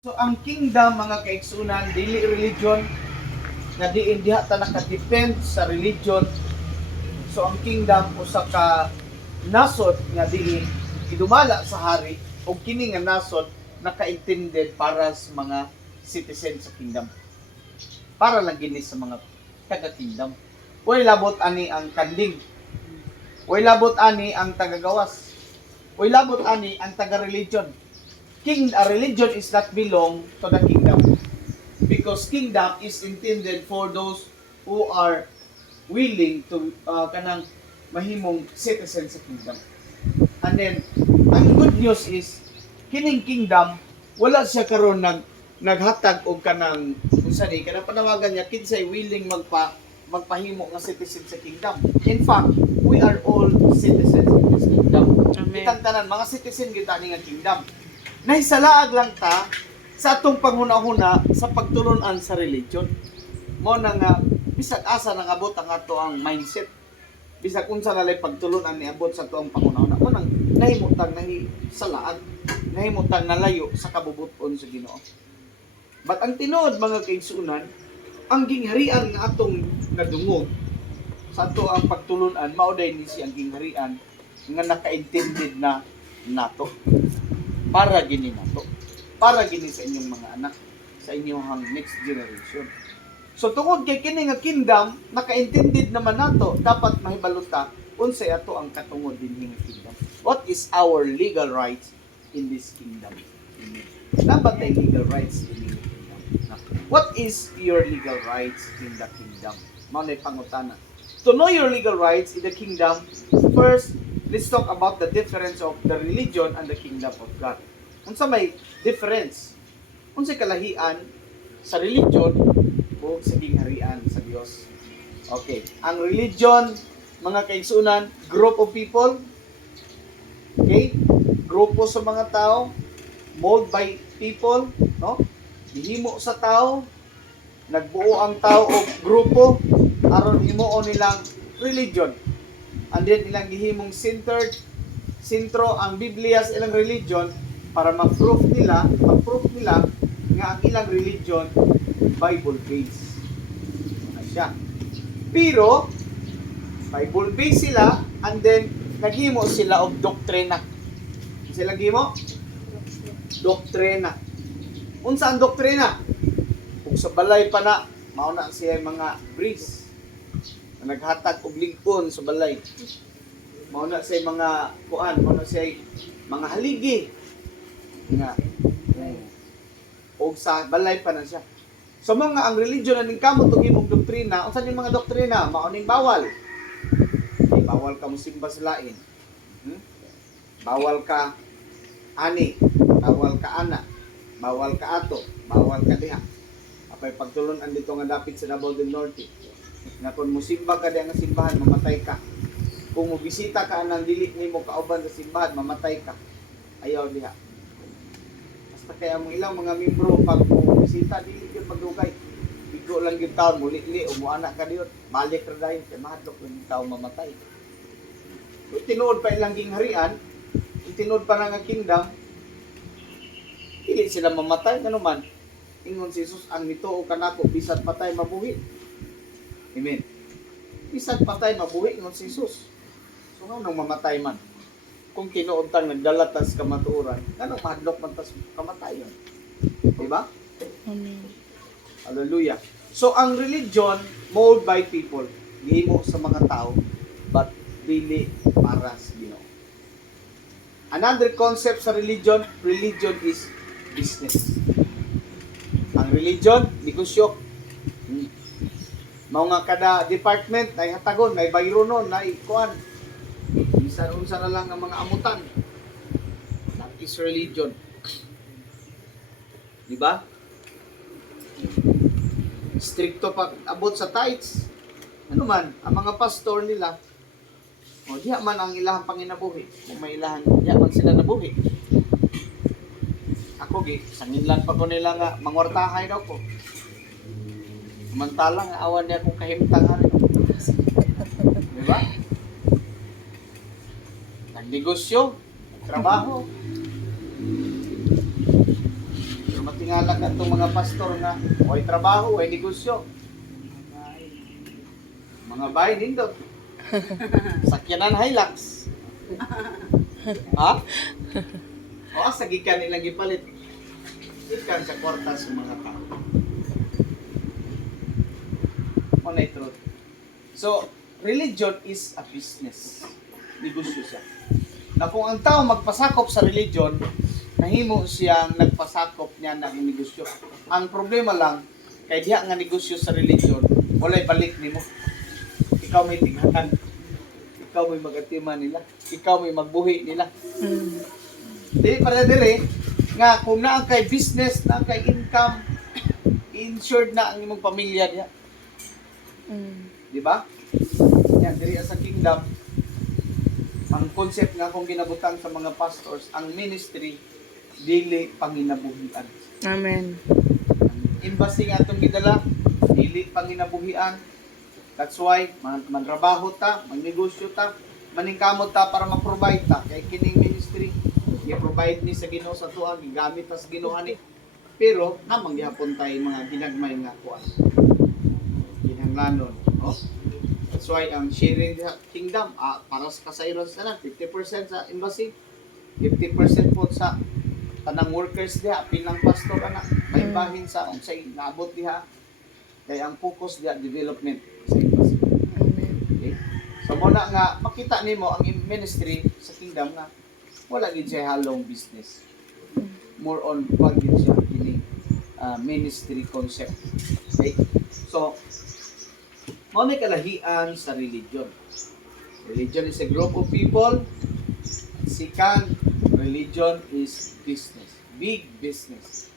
So ang kingdom mga kaigsunan dili religion nga diin diha ta naka-depend sa religion. So ang kingdom usa ka nasod nga diin gidumala sa hari ug kini nga nasod naka-intended para sa mga citizen sa kingdom. Para lang gini sa mga taga-kingdom. Way labot ani ang kanding. Way labot ani ang tagagawas. Way labot ani ang taga-religion. A religion is not belong to the kingdom because kingdom is intended for those who are willing to kanang mahimong citizen sa kingdom. And then ang good news is kining kingdom wala siya karon naghatag og kanang unsa ni kanang panawagan niya kinsay willing magpahimo nga citizen sa kingdom. In fact, we are all citizens in this kingdom. Kitang tanan mga citizen kita ni nga kingdom. Nahisalaag lang ta sa atong panghuna-huna sa pagtulunan sa religion. Mo na nga bisag asa nangabot ang ato ang mindset. Bisag unsa na lay pagtulunan ni abot sa tuang panghuna-huna. Mo nang nahimutang nahisalaag, nahimutang nalayo sa kabubuton sa Ginoo. But ang tinuod mga kaigsunan, ang gingharian nga atong nadungog sa ato ang pagtulunan mao day ni siyang gingharian nga naka-intended na nato. Para gini nato. Para gini sa inyong mga anak, sa inyong next generation. So tungod kay kini nga kingdom, naka-intended naman nato, dapat mahibaluta unsay ato ang katungod dinhi nga kingdom. What is our legal rights in this kingdom? Dapat tay legal rights in the kingdom. What is your legal rights in the kingdom? Mao nay pangutana. To know your legal rights in the kingdom, first let's talk about the difference of the religion and the kingdom of God. Unsa may difference? Unsay kalahian sa religion o sa gingharian sa Dios? Okay, ang religion, mga kaigsunan, group of people. Okay? Grupo sa mga tao, mold by people, no? Gihimo sa tao, nagbuo ang tao og grupo aron himuon nilang religion. And then ilang gihimong sentro ang Biblia sa ilang religion para mag-proof nila nga ang ilang religion Bible based. Ano siya? Pero Bible based sila and then naghimo sila og doktrina. Sila gihimo doktrina. Unsa ang doktrina? Kung sa balay pa na mao na siya mga priest na naghatag og ligpon sa balay. Mao na say mga kuan, mao na say mga haligi nga og sa balay pa na siya. So mga ang religion na ning kamot og imong doktrina, unsa ning mga doktrina? Mao ning bawal. Bawal ka mosimba sa lain. Bawal ka ani, bawal ka ana, bawal ka ato, bawal ka diha. Apay pagtulon andito nga dapit sa Davao del Norte. Nga kung musimba ka diyan nga simbahan, mamatay ka. Kung mobisita ka nang dili nimo kauban sa simbahan, mamatay ka. Ayaw diha. Basta kaya ang ilang mga membro pag mobisita dili gyud magdugay. Bigo lang gyud taon muli-li o moana ka diyon, balik ra dayon kay mahadlok lang tawo mamatay. So, tinuod pa ilang gingharian, tinuod pa nga kingdom, dili sila mamatay ngano man. Ingon si Jesus ang nituo kanako bisan patay mabuhi. Amen. Bisan patay mabuhi ng si Jesus. So nga nung mamatay man. Kung tinuod tang nagdala tas kamatuoran, anong mahadlok man tas kamatayon. Diba? Amen. Hallelujah. So ang religion mold by people, gihimo sa mga tao, but dili para sa Ginoo. Another concept sa religion is business. Ang religion, negosyo. Mao nga kada department ay hatagon, may bayro nun, ay kuan. Bisan-unsa na lang ang mga amutan. That is religion. Di ba? Stricto pa abot sa tithes. Ano man, ang mga pastor nila, o diha man ang ilahang panginabuhi. Kung may ilahan, diha man sila nabuhi. Ako sanginlan pa ko nila nga mangwartahay daw ko. Samantalang awan niya kung kahimtang hari. Diba? Nagnegosyo, nagtrabaho. Pero matingala ka itong mga pastor nga, way trabaho, way negosyo. Mga bahay nindot. Sakyanan Hilux. Ha? O, sa gikan nilang gipalit. Ikan sa kwarta sa mga tao. O na truth. So, religion is a business. Negosyo siya. Na kung ang tao magpasakop sa religion, nahimo siyang nagpasakop niya ng negosyo. Ang problema lang, kay diha nga negosyo sa religion, walay balik nimo. Ikaw may tighan. Ikaw may magatima nila. Ikaw may magbuhi nila. Dili para dili nga kung naa kay business, naa kay income, insured na ang imong pamilya diha. Di ba? Yan, diri sa kingdom, ang concept nga kung ginabutang sa mga pastors, ang ministry, dili panginabuhian. Amen. Ang embassy nga itong gidala, dili panginabuhian. That's why, manrabaho ta, magnegosyo ta, maningkamot ta para ma-provide ta. Kaya kining ministry, i-provide ni sa Ginoo sa tuwa, gigamit ta sa Ginoo ani. Pero, namang gihapon tayo mga ginagmay nga kuan. Ginanglanon. Oh? That's why ang sharing the kingdom para sa kasayron sa tanan 50% sa embassy, 50% po sa tanang workers diha, pinang pastor ana, may bahin sa unsay naabot diha. Kaya ang focus diha development sa embassy. Okay? So muna nga makita nimo ang ministry sa kingdom nga wala gid siya halong business. More on pag gid siya kini ministry concept. Okay? So mao may kalahian sa religion. Religion is a group of people. Second, religion is business. Big business.